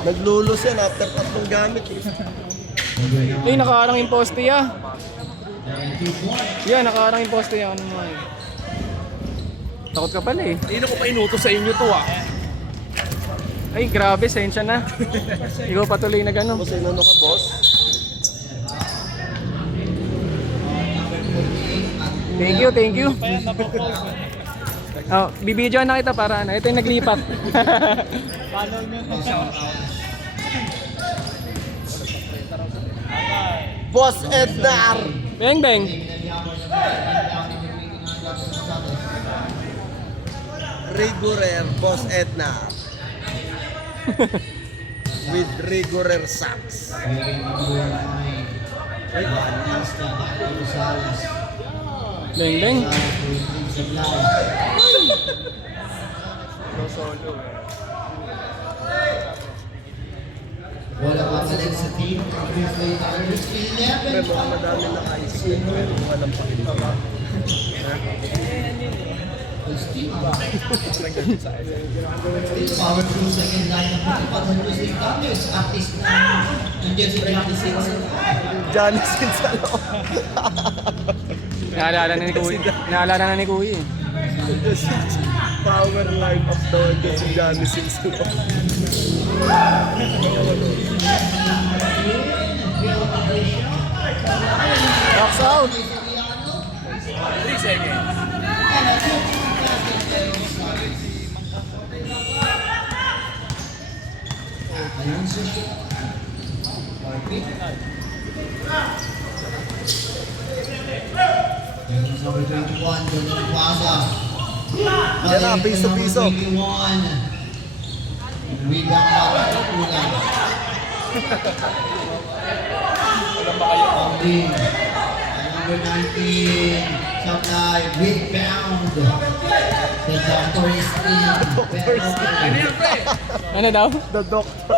Naglulos yan after tatlong gamit. Ay, nakaarang yung poste ya. Yan, nakaarang yung poste ya. Ano mo yun? Takot ka pala eh. Hindi ko pa inutos sa inyo to ah. Ay, grabe, sensya na. Ikaw patuloy na gano'n. Boss, inano ka, boss? Thank you, thank you. Oh, bibidyoan na kita para ano. Ito yung naglipat. Boss Ednar! Beng, beng. Rigurer, Boss Ednar. With Rigurer socks. Beng, beng. No solo. Wala pa balik sa team. Pero mga madami na kaisip. Pero walang pakita. Power through second line ng pagpapatuloy sa Italyos. Artist na nandiyan si 26. Johnny Sins sa loob. Naalala na ni Kuya. Naalala na ni Kuya eh. Power line of the world si Johnny Sins sa loob. Box out. 3 seconds. Ayun sa shoot. Ayun sa number 21, Jonathan Plaza. Yan na, piso-piso. Rebound para sa kulang. Pauling. Number 19, supply, rebound. The doctor is in. Ano daw? The Doctor.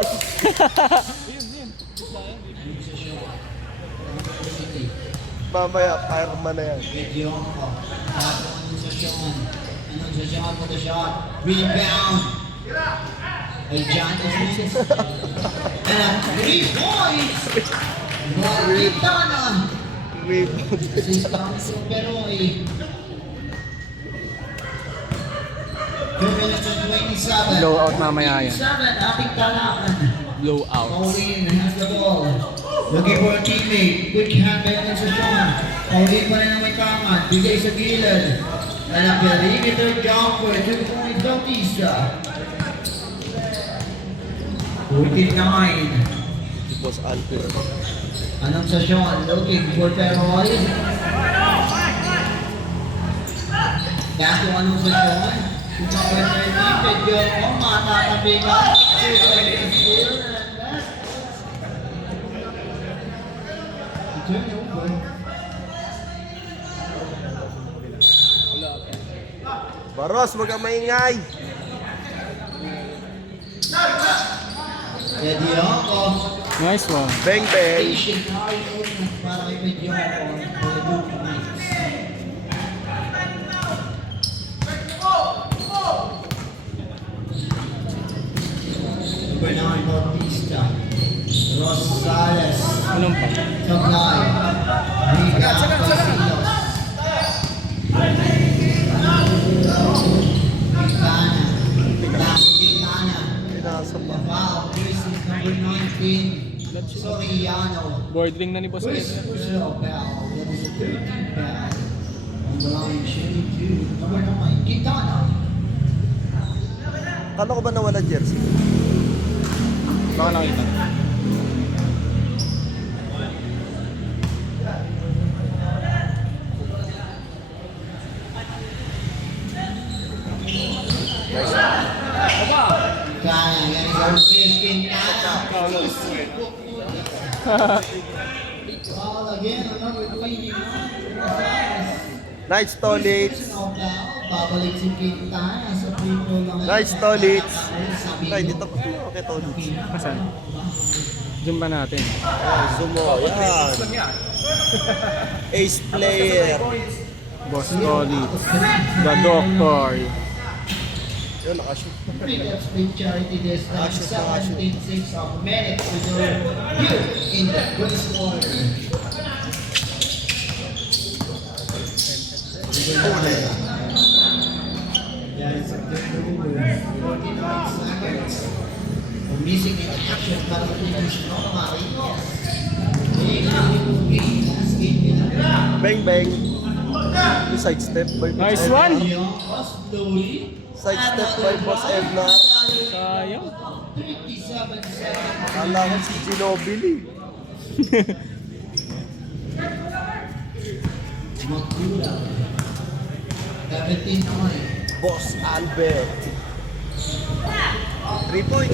Mamaya, fireman na yan. Medionco. Anunsasyon. Anunsasyon for the shot. Rebound. Ay, John Smith. And 3 points. Quintana. Si Franco Peroy. 2 minutes and 27. Blowout mamaya yan. 27, ating talaan. Blowout. Pauline has the ball. Looking for a teammate. Quick hand by Anunsasyon. Pauline pa rin ang may tangan. Bigay sa gilid. And a perimeter jumper. 2 points Bautista. 49. Si Boss Alper. Anunsasyon looking for Peroy. Back to Anunsasyon. Number 13, Medionco. Matatabi ka. Turn over. Baros, wag kang maingay. Medionco. Nice one. Bang, bang. Patient para kay Medionco. For the 2 points. Number 9, Bautista. Rosales. Anong pa? Supply. Rebound by Silos. Quintana. Quintana. Pinasa pa. Wow, this is number 19. Soriano. Board ring na ni Boss Ed. Bell. That is a 13 ball. On the line, Shady 2. Number 9, Quintana. Kala ko ba nawala jersey? Baka nakita. Quintana, yan is Quintana. Ball again on number 21. Nice Tolits. Babalik si Quintana sa free throw lang. Nice Tolits. Ay, dito pa. Okay, Tolits. Asan? Zoom ba natin? Ay, sumo. Yan. Ace player. Boss Tolly. The Doctor. Yun, nakashoot. Pickups with charity this time. 17-6 of Medic to do here in the first quarter. Missing in action para finish no Marino. Bang, bang. Yung sidestep by Nice one! Sidestep by Boss Evnar. Sayang. 57-7. Kala ko si Ginobili. Magkula. 17 point. Boss Albert. 3-point.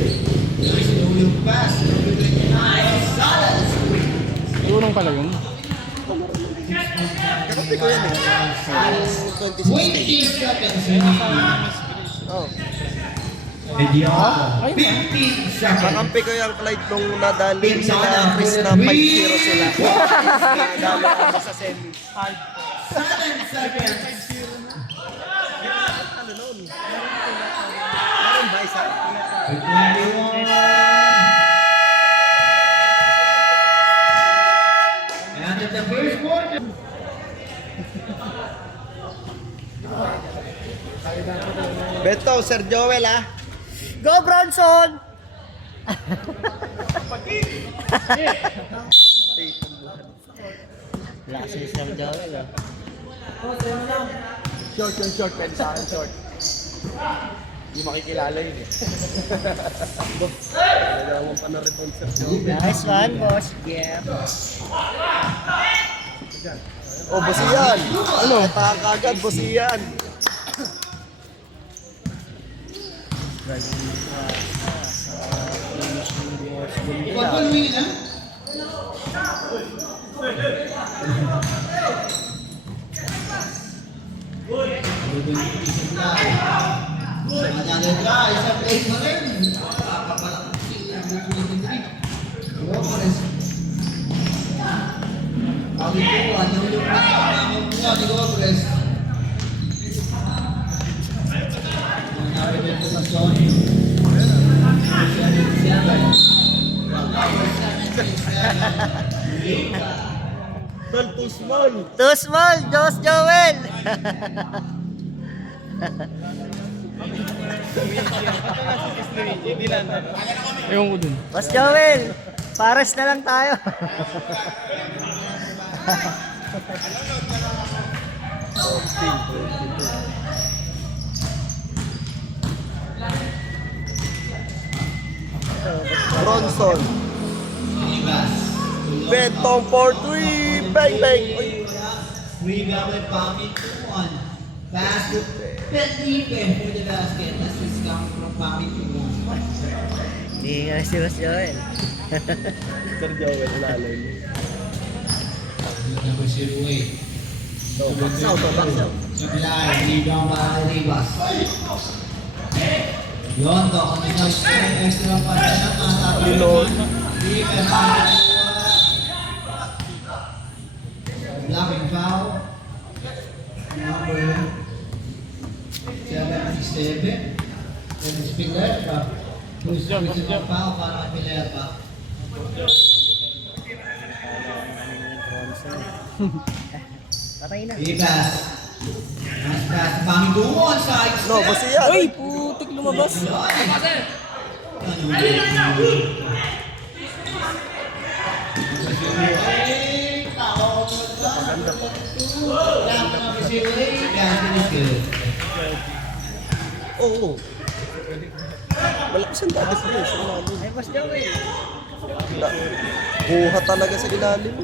Nice yung pass. Number 29. Salas. Tulong pala yun. Kakampi ko yan eh. Salas. 2016. 20 seconds remaining. Oh. Mediocre. Ayun 15 seconds. Kakampi ko yung flight nung nadali sila Chris na 5-0 sila. Nadali ako sa semi. 7 seconds. Ano noon? Meron ba isa? 21. And at the first quarter. Beto, Sir Joel ah. Go Bronson! Lakas ni Sir Joel ah. Short yung short, pwede sa akin short. Hindi makikilala yun eh. Nagawang pa na rin Sir Joel. Nice one, boss. Yeah. Oh, Bosiyan! Ano? Taka agad, Bosiyan! Pagpaluin na. Another try, sa place mo rin. Kapapalaking ang 23. Gomez. Ang ito, ano yung nakakamaw mo ni Gomez. Nangyari dito sa Sony. 7-7. Tol, too small! Too small, Josh Joel! Ewan ko dun. Boss Joel, pares na lang tayo. Bronson! Bentong for 3! Bang, bang! Uy! Rebound by Pamit to 1. Pass to Felipe for the basket. That's what's coming from Pamit to 1. Hindi nga si Boss Joel. Sir Joel, lalim. Number 08. So, box out, box out. Supply, rebound by Rivas. Yondo, ang isang extra pa na naman. Lord. Blocking foul. Number 77. And it's Pilerpa. Who's the foul para Pilerpa? Patay na. Rivas. Nice pass. Pangin doon sa No, Bosiyan! Uy, putik lumabas. Oo. Malakas ang dabis niya sa ilalim. Ay, Boss Joel. Buha talaga sa ilalim.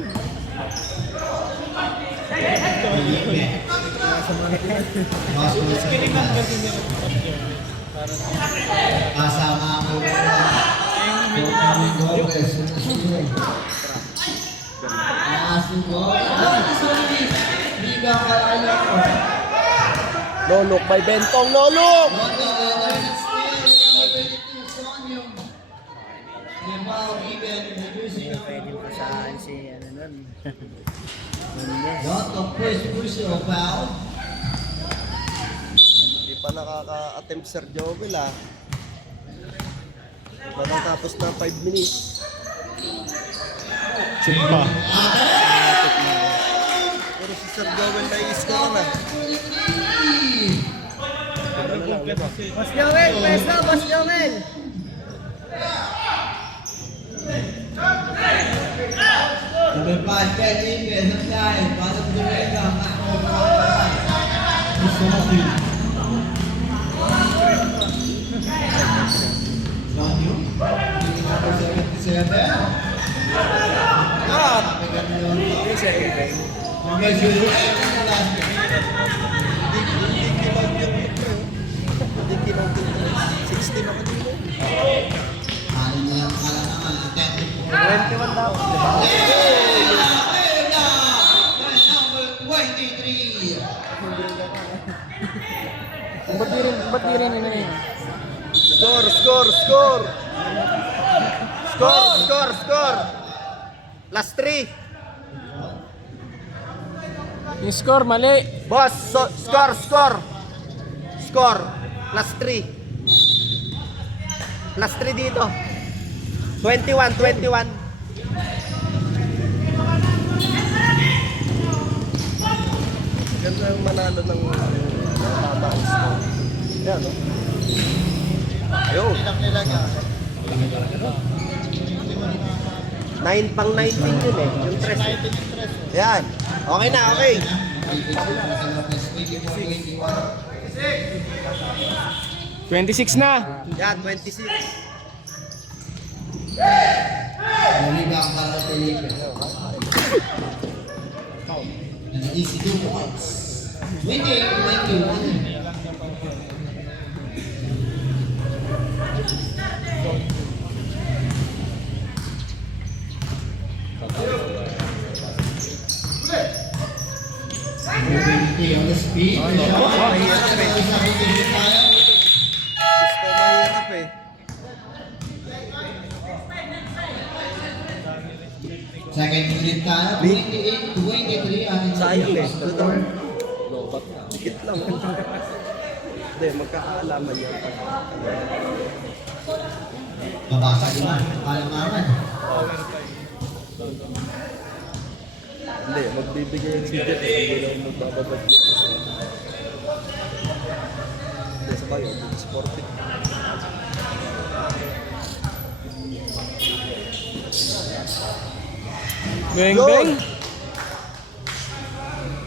Kasama mo No look by Bentong, no look! Pwede pa saan si ano nun. Mendes. Lot of first personal foul. Hindi pa nakaka-attempt Sir Joel ah. Matatapos na 5 minutes. Shoot pa. Pero si Sir Joel na i-score na. Boss Joel, pwesto, Boss Joel. Number 5, Ted Ingrid, ang side. Pasok Dorega. Sophie. Number 77. Number 60 na kanina. 21 daw. Ba't di rin yun eh? Score, score, score! Score, score, score! Last 3. Yung score, mali. Boss, score, score! Score, last 3. Last 3 dito. 21, 21. Ganda yung manalo ng tama ang score. Yan, no? Ayun. 9 pang 19 yun eh. Yung 3. Yan. Okay na, okay. 26 na. Yan, 26. An easy 2 points. 28-21. On the speed. Gusto mahirap eh. Second unit tayo, 28-23 ating Sayang eh. first score. Dikit lang. Hindi, magkakaalaman yan. Babasa ko na, kalamaman. Hindi, magbibigay yung sigat eh. Hindi lang magbababag yun. Hindi, sa bayo. Sporting. Bang, Yun. bang.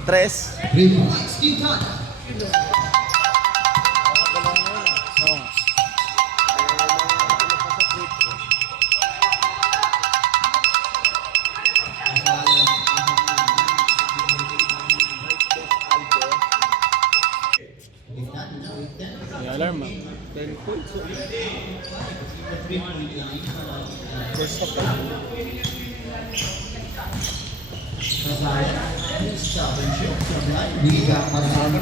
3. 3 points, team time. May alarm ah. 10 points. First half pa lang. Liga marami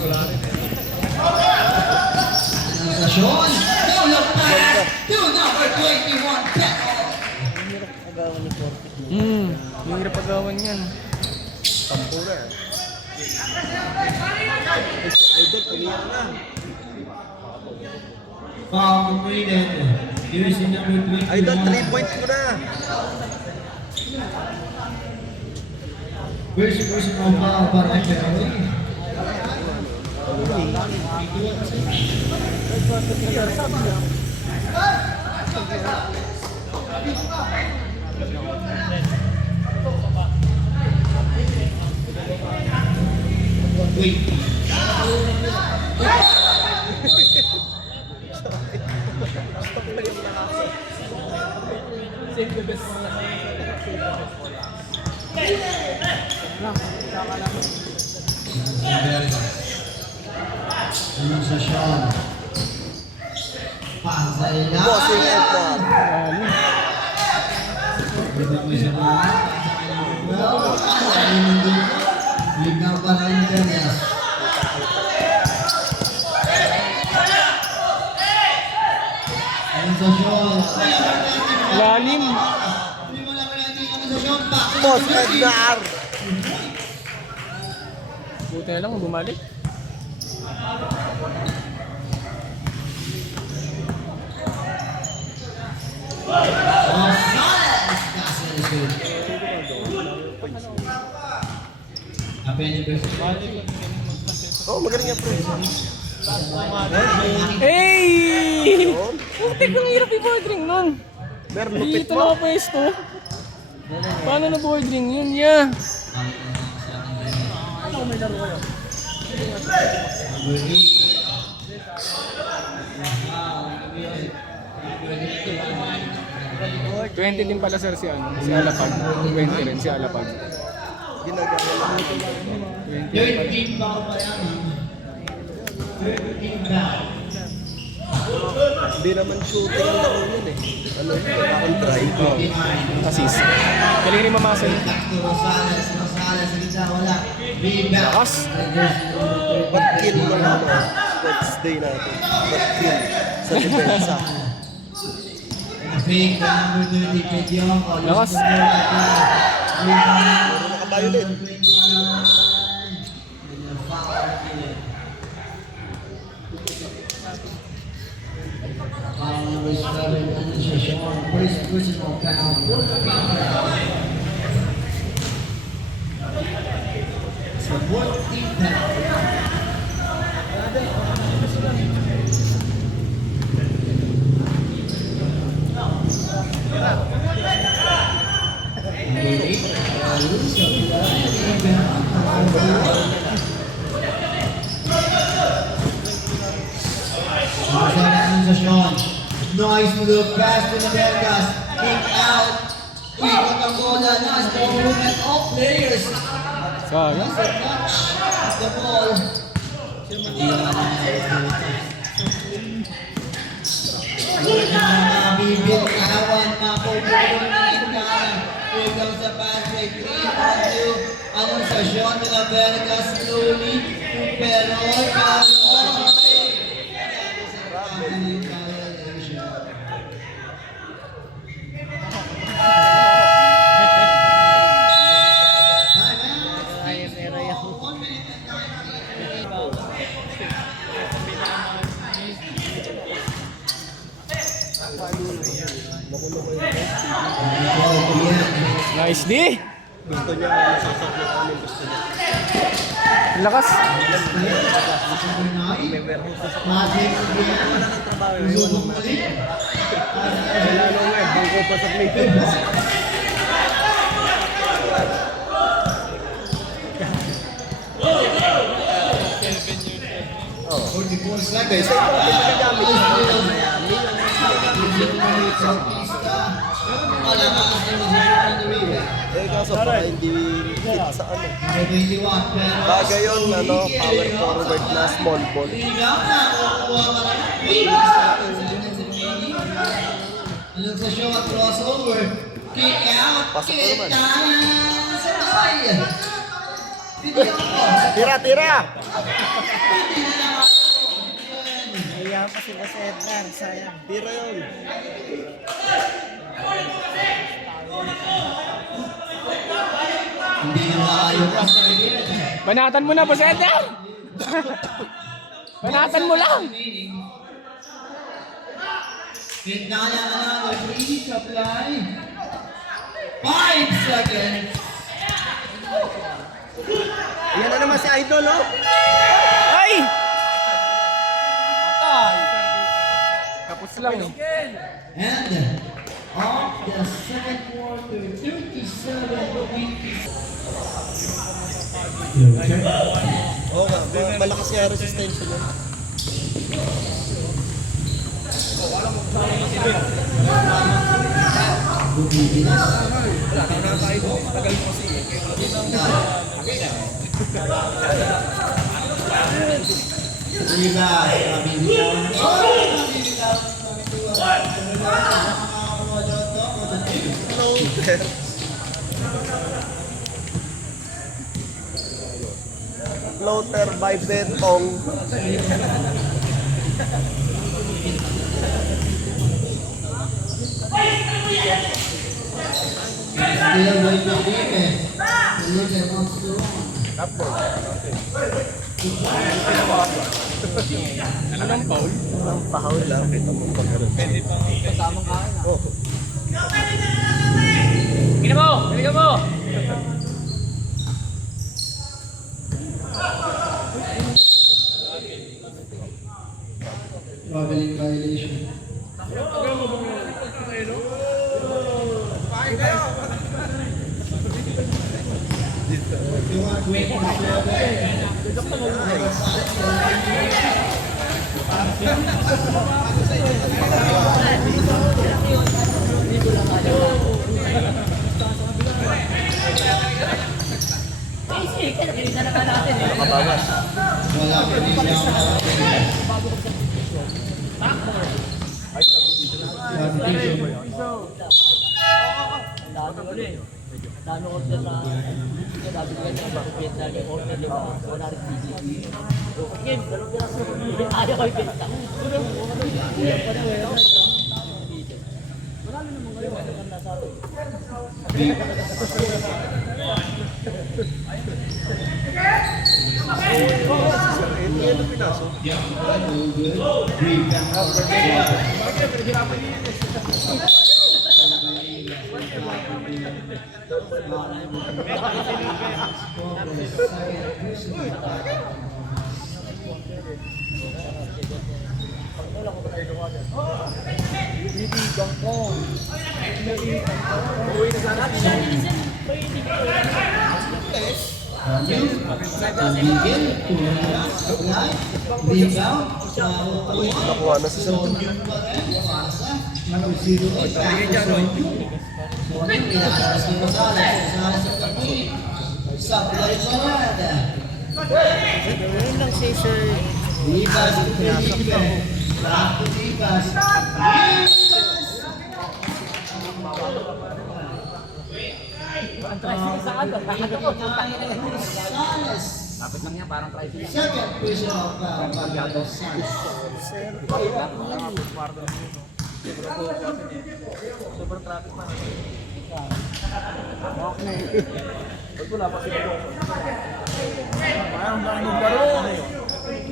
Stasyon, no look pass to number 21, Peko. Agawan ni Fortis mo. Yung hirap agawan yan. 10 na. Si Idol, pag-iyak na. Foul completed. Here's the number 21. Idol, 3 points ko na. Where's your personal foul para kay Peko? Wait. Ano sa Sean? Pasay lang. Bossing Edward. Kita mo siya na. Liga pa rin kanya. Ano sa Sean? Lalim. Hindi mo naman natin ano sa Sean. Boss Edward. Buti na lang kung bumalik. Gonzalez. That's what is good. Happy anniversary. Oh, magaling yan, pre. Hey! Putik, ang hirap i-board ring nun. Mer, lupit Dito mo. na pwesto. Paano na board ring yun? Yeah. Number 20 din pala sir si ano, si Alapag. 20 rin si Alapag. Ginagawa lang. 13 ba pa yan? 13 ba? Hindi naman shooting ang laro yun eh. Ano yun? Ang drive. Assist. Galing rin mamasal. Back to Rosales. Rosales, sa gitna, wala. Rebound. Lakas. Ba't kill ng ano? Next day natin. Ba't kill sa depensa? Fake by number 30, Pedyong. Lakas. Puro naka-violet. Number 7, ano siya, Sean. First personal foul. So, 14 foul. Nice look pass to Navegas. Kick out. Quick on the bola. Nice ball movement of players. Sayang. Touch the ball. Bibit kawan mapupulong na ikan. Here comes the pass break. 3-1-2. Anong sa Sean de Navegas slowly. Peroy. Nice D. Gusto niya masasok na kami. Gusto niya. Lakas. Lalo nga, bangko pa sa plate. Okay, sa ito natin magagamit sa Miami. Eh, kaso baka hindi hit sa ano. Bagay yun, ano, power forward na small ball. Look sa show at crossover. Kick out. Pasok na naman. Tira. Tira! Kaya pa sila sa Edgar, sayang. Tira yun. Hindi na maayon. Banatan mo na, Boss Edgar. Banatan mo lang. Kick na another free supply. 5 seconds. Yan na naman si Idol, oh. Ay! Patay. Kapos lang eh. And of the second quarter, 37-20. Oo nga, malakas nga resistensya niya. Floater by Bentong. Still with the defense. Look at what's going on. Anong foul? Ang pahol lang. Kita mo pag Tamang kain ah. Oh, Gina mo! Gina mo! Traveling violation. You want quick Nakabawas. wala pa rin siya Nakuha na si Santo. Yun lang si Sir. Dapat lang yan, parang tricycle. Second person of Pagano Sanz.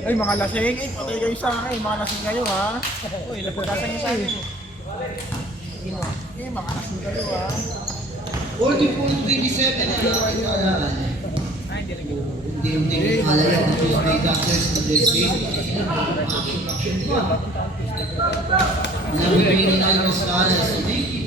Ay, mga lasing, patay kayo sa akin, mga lasing kayo ha. Uy, napagkasan niyo sa akin. Eh, mga lasing kayo ha. 40.27 na lang. Hindi alala ng Tuesday doctors in this state. Action pa. Nabibigyan na ng skala sa Nike.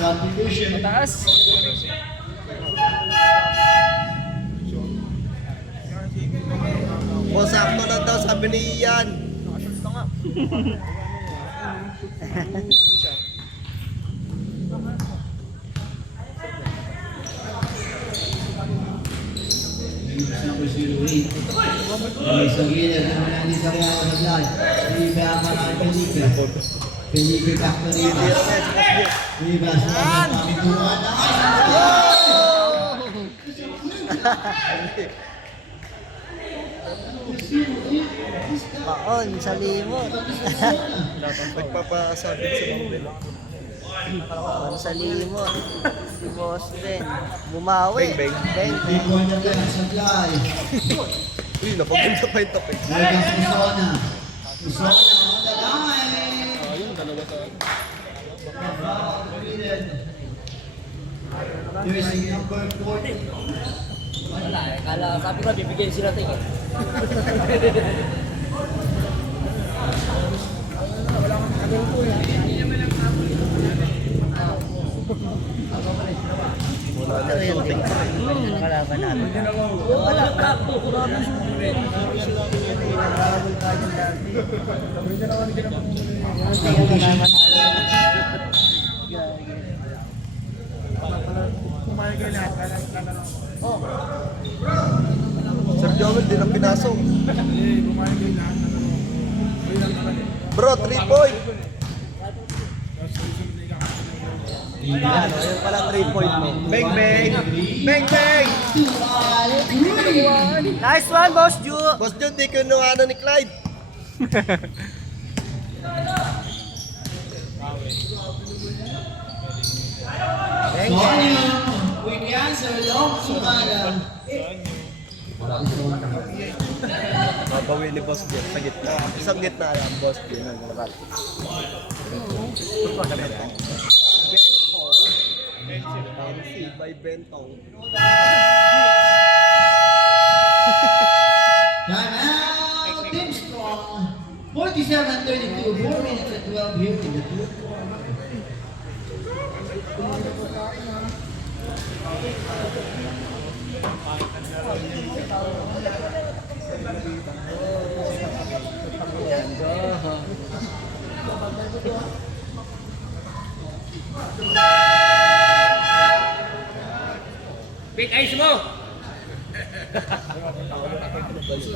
Contribution. Taas. O, sakto lang daw, sabi ni Ian. Number 08. Sa gilid, naman ang isa kaya ako nag-lag. Rebound para kay Felipe. Felipe back to Rivas. Rivas, pamituan na. Paon sa limot. Nagpapasabit sa mga Paon sa limot. Si Boss Ben. Bumawi. Beng, beng. Beng, beng. Rebound na lang sa fly. Uy, napaganda pa yung tapik. Rivas Usona. Usona on the line. Jersey number 40. Wala eh, kala sabi ko bibigyan sila tingin. Ito yung ting. Yung kalaban natin. Wala ka. Sir Joel, di lang pinasok. Bro, 3 point. Yan, ayun pala 3 point mo. Bang, bang! Bang, bang! Nice one, Boss Ju. Boss John, di ko ano ni Clyde. Sonia with the answer, long sumala. Babawin ni Boss Jet sa gitna. Isang gitna lang, Boss Jet. Bentong. By Bentong. Timeout, Team Strong. 47-32, 4 minutes and 12 here in the third quarter. Pick, ayos mo!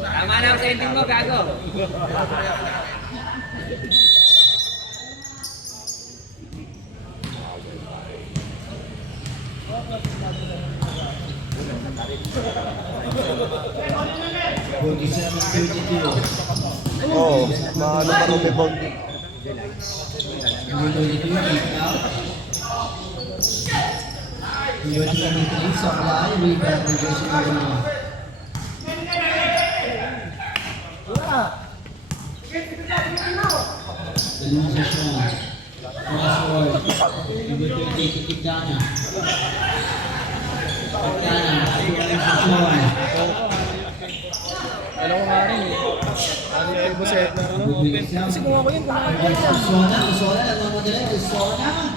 Tama na ang ending mo, gago. Oo, maano pa rin rebound. Number 22, kick out. Number 23, supply, rebound by Jason Marino. The lose is Sean. Crossword. Number 38, Quintana. Quintana, scoring for Sean. Alam ko nga rin eh. Ano yung Buset na ano? Kasi kung ako yun, kumain ko yan. Usona, nagmamadali. Usona.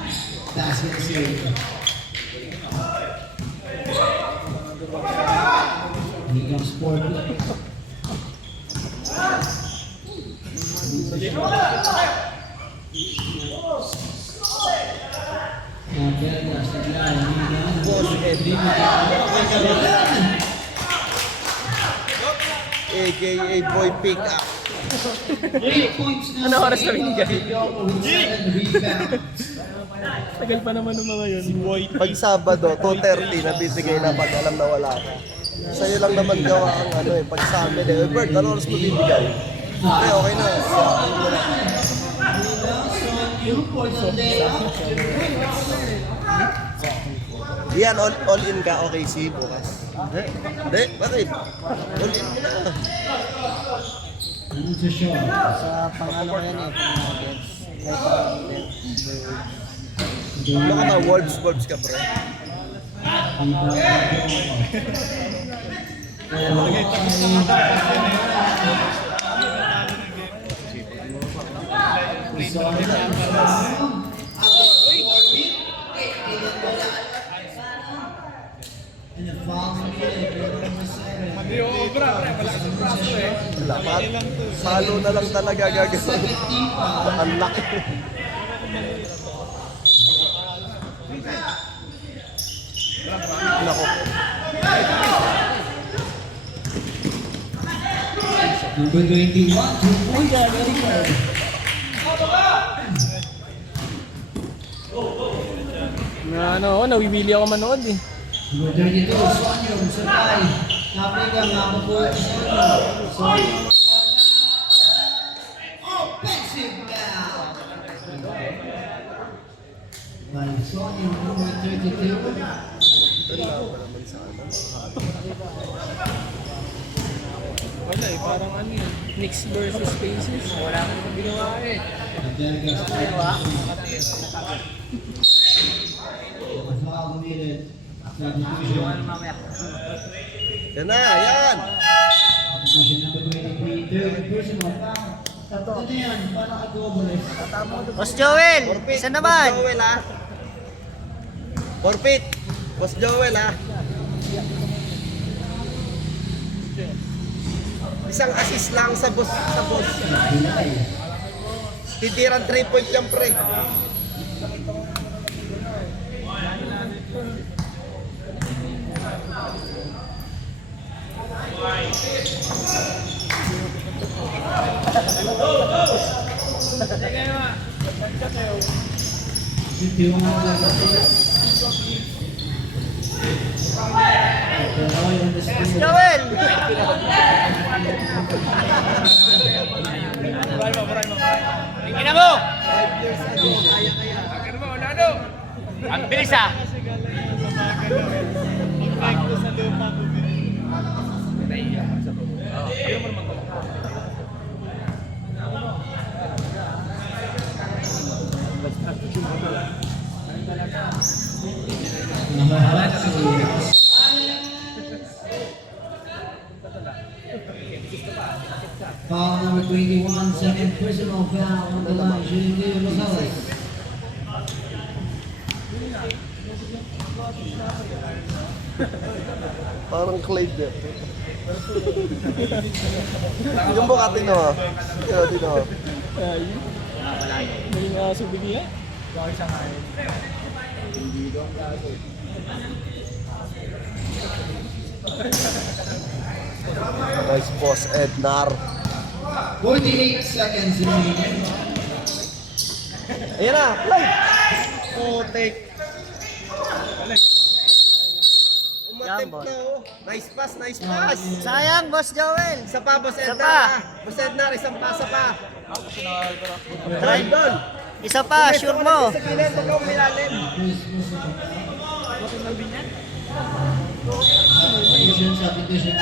Basket save. Ligang Sport. Navegas, Aguilar, Ligang. AKA Boy Pick Up. 8 points na. Ano oras na binigay? With 7 rebounds. Tagal pa naman ng mga yun. Pag Sabado, 2:30 nabibigay na pag alam na wala ka. Sa'yo lang naman gawa ang ano eh. Pag sa amin eh, Bert, ano oras mo bibigay? Okay, okay na. Yan, all in ka, okay, si bukas. Hindi, bakit? All in mo na. Ano sa show? Sa pang-ano ko yan eh, pang-nuggets. Like, Ano ka ba, Wolves ka, pre? And the following minute, Wala, palo na lang talaga gagawin. Ang laki. Nako. Number 21, 2 points. Very good. Na ano, nawiwili ako manood eh. Number 32, Sonyo, Sabay. Napigang nakapulit siya. Sonyo. Offensive foul. By Sonyo, number 32. Wala eh, parang ano yun. Knicks versus Pacers. Wala ka naman ginawa eh. Nadegas. Foul needed. Substitution. Yan na, yan! Substitution number 23, third personal foul. Tatlo na yan, paano ka-doubles? Boss Joel, isa naman. Boss Joel ha. Forfeit. Boss Joel ha. Isang assist lang sa boss. Bilay. Titiran 3 point yan, pre. Joel! Tingin na mo! Ang bilis ah! Foul number 21, second personal foul on the line, shooting Leo Rosales. Parang Clyde eh. Yung Bukati no? Yung dito. Ay. Naging aso bigla. Bakit siya ngayon? Hindi doon kaso. Nice boss, Ednar. 48 seconds remaining. Ayan na, play! Putik. Umatip Yan, boss. na oh. Nice pass, nice pass. Sayang, Boss Joel. Isa pa, boss Isa Ednar. pa. Boss Ednar, isang pasa pa. Try. Doon. Isa pa, sure mo. Sa kilid, huwag kang milalim. Substitution, substitution.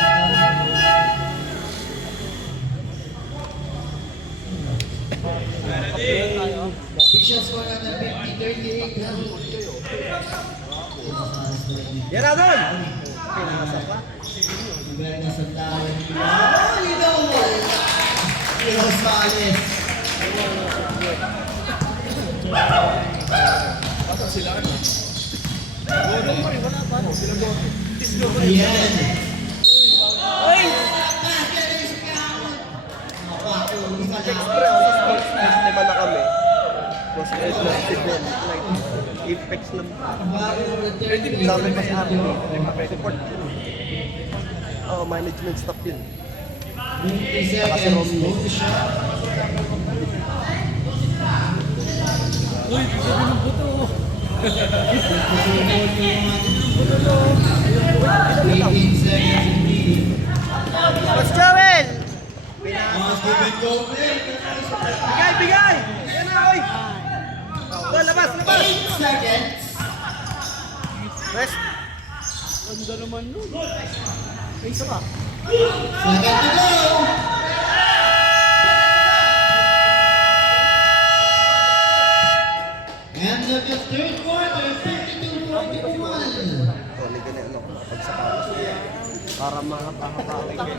Official score natin 50-38. Yan na doon. Pinasa pa. Iba't na sa tao. Ito wala. Rosales. Ayan. Siyempre, sa sports news, lima na kami. Boss Ednar, si Ben, like, Apex lang. Sabi pa sa amin, support. Oh, management staff yun. 20 seconds. Both shot. Uy, sabi ng buto. 18 seconds remaining. Boss Joel. Bigay, bigay! Yan na, oy! Doon, labas, labas! Seconds. West. Ganda naman nun. Ay, isa ka. Second to go. End of the third quarter, 52-41. Tony, ganyan, ano, pagsakalas. Para makapakapakawin kayo.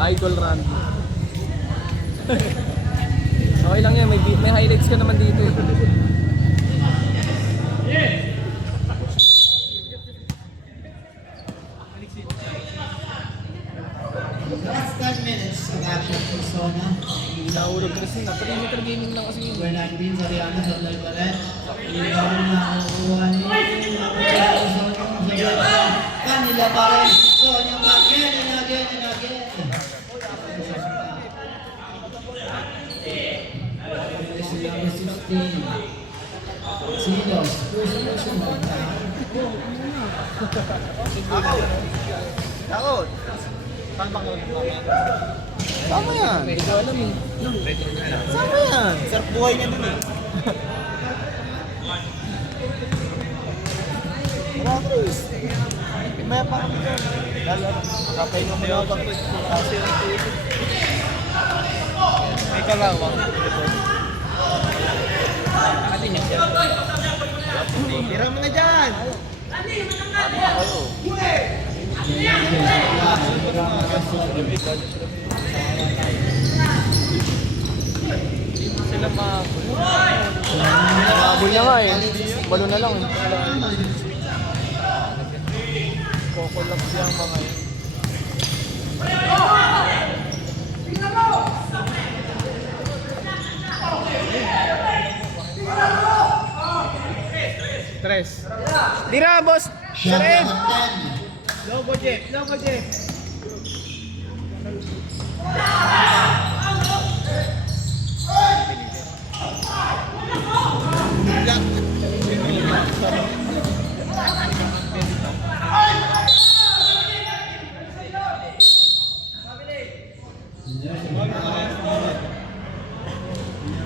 Idol run. Okay lang yan, may highlights ka naman dito eh. Last 10 minutes of action for Sona. Nahulog kasi na. Perimeter gaming lang kasi yun. Number 19, Sariana sa Tlaybaret. Ikaw na nakukuha ni kanila pa rin. Sonia again and again and again. This is number 16. Silos, first personal. Ako! Tama yan. Hindi ko alam eh. Tama yan. Sarap buhay niya dun eh. Wala, Chris. May pa kami doon. Kapay nung mga bang kasi yung tuloy. May kalawang. Tira mo na dyan. Sila makakul. Nakabul niya nga eh. Balo na lang eh. Kokolap siya ang mga yun. Tres. Tira, boss! Shot Seren! number 10. Lobo Jeff! Lobo Jeff!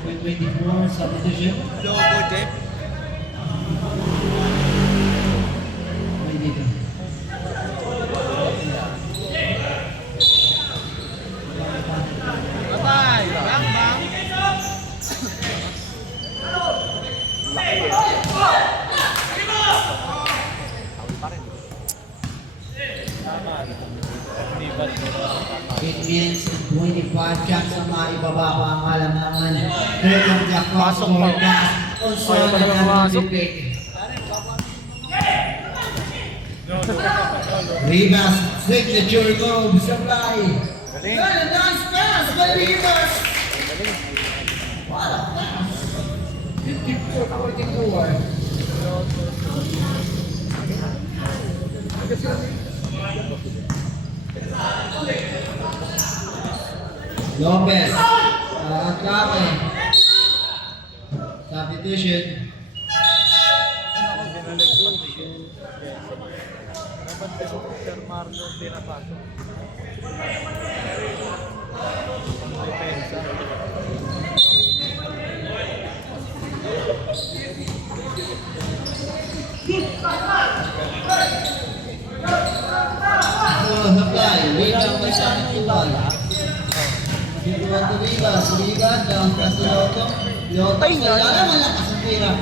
Number 24, substitution. Logo, Jeff. May dito. Bye! Bang, bang! It means 25 shots ang maibaba pa ang halamangan. Third of the cross forecast. Also, nag-pick. Rivas, signature move, supply. Got a nice pass by Rivas. What a pass. 54-44. Lopez, atake. Substitution. Dapat kasi Sir Marlon pinapasok. Depensa. Supply, rebound by Santuan. Rebound to Rivas, rebound down pass to Lotto. Lotto, wala malakas ang tira.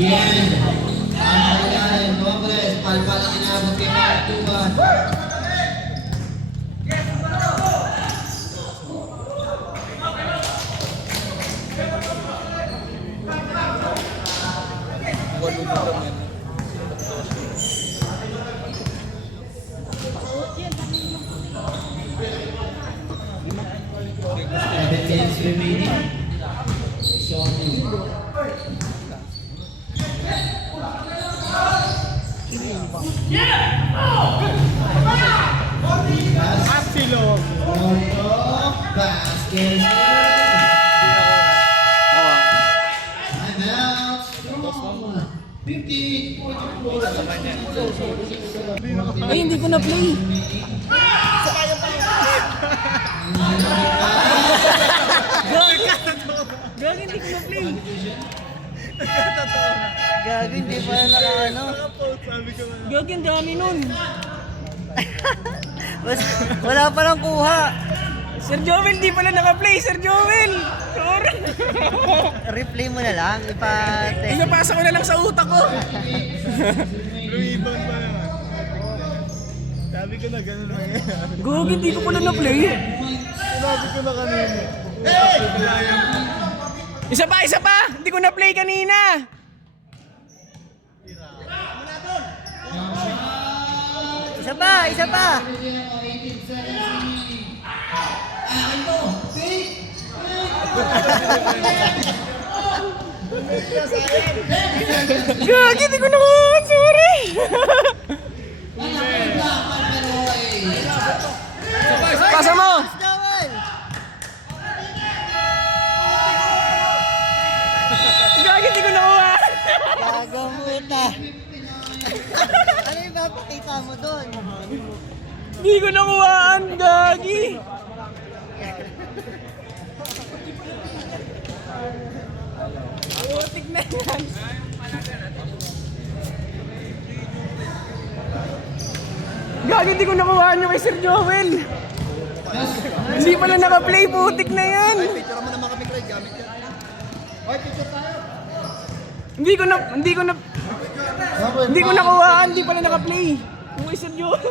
Yan. Ang kailangan, Nobres, palpal ang inabot kay Martuan. Walo na naman. Seven minutes remaining. So, Silo! basket. Timeout. Strong. 58-44. Ay, hindi ko na-play. Gagi, hindi ko na-play. Gago, hindi pa na naka-ano. Gagi, ang dami nun. Wala pa lang kuha. Sir Joel, hindi pala naka-play, Sir Joel. Sorry. Replay mo na lang. Ipa-test. Inapasa ko na lang sa utak ko. Lumibang pa naman. Sabi ko na gano'n lang yan. Gagi, hindi ko pala na-play. Sinabi ko na kanina. Isa pa, isa pa! Hindi ko na-play kanina! Isa pa, isa pa. Gagi, hindi ko nakuha! Sorry! Pasa mo! Joel! Gagi, hindi ko nakuha! Gago muta. Ano yung papakita mo doon? Hindi ko nakuhaan! Gagi! Putik na yan! Gagi, hindi ko nakuhaan yung kay Sir Joel! Hindi pala naka-play, putik na yan! Picture mo naman kami, Craig. Gamit yan. Oy, picture tayo. Hindi ko nakuhaan, hindi pala naka-play. Yung kay Sir Joel.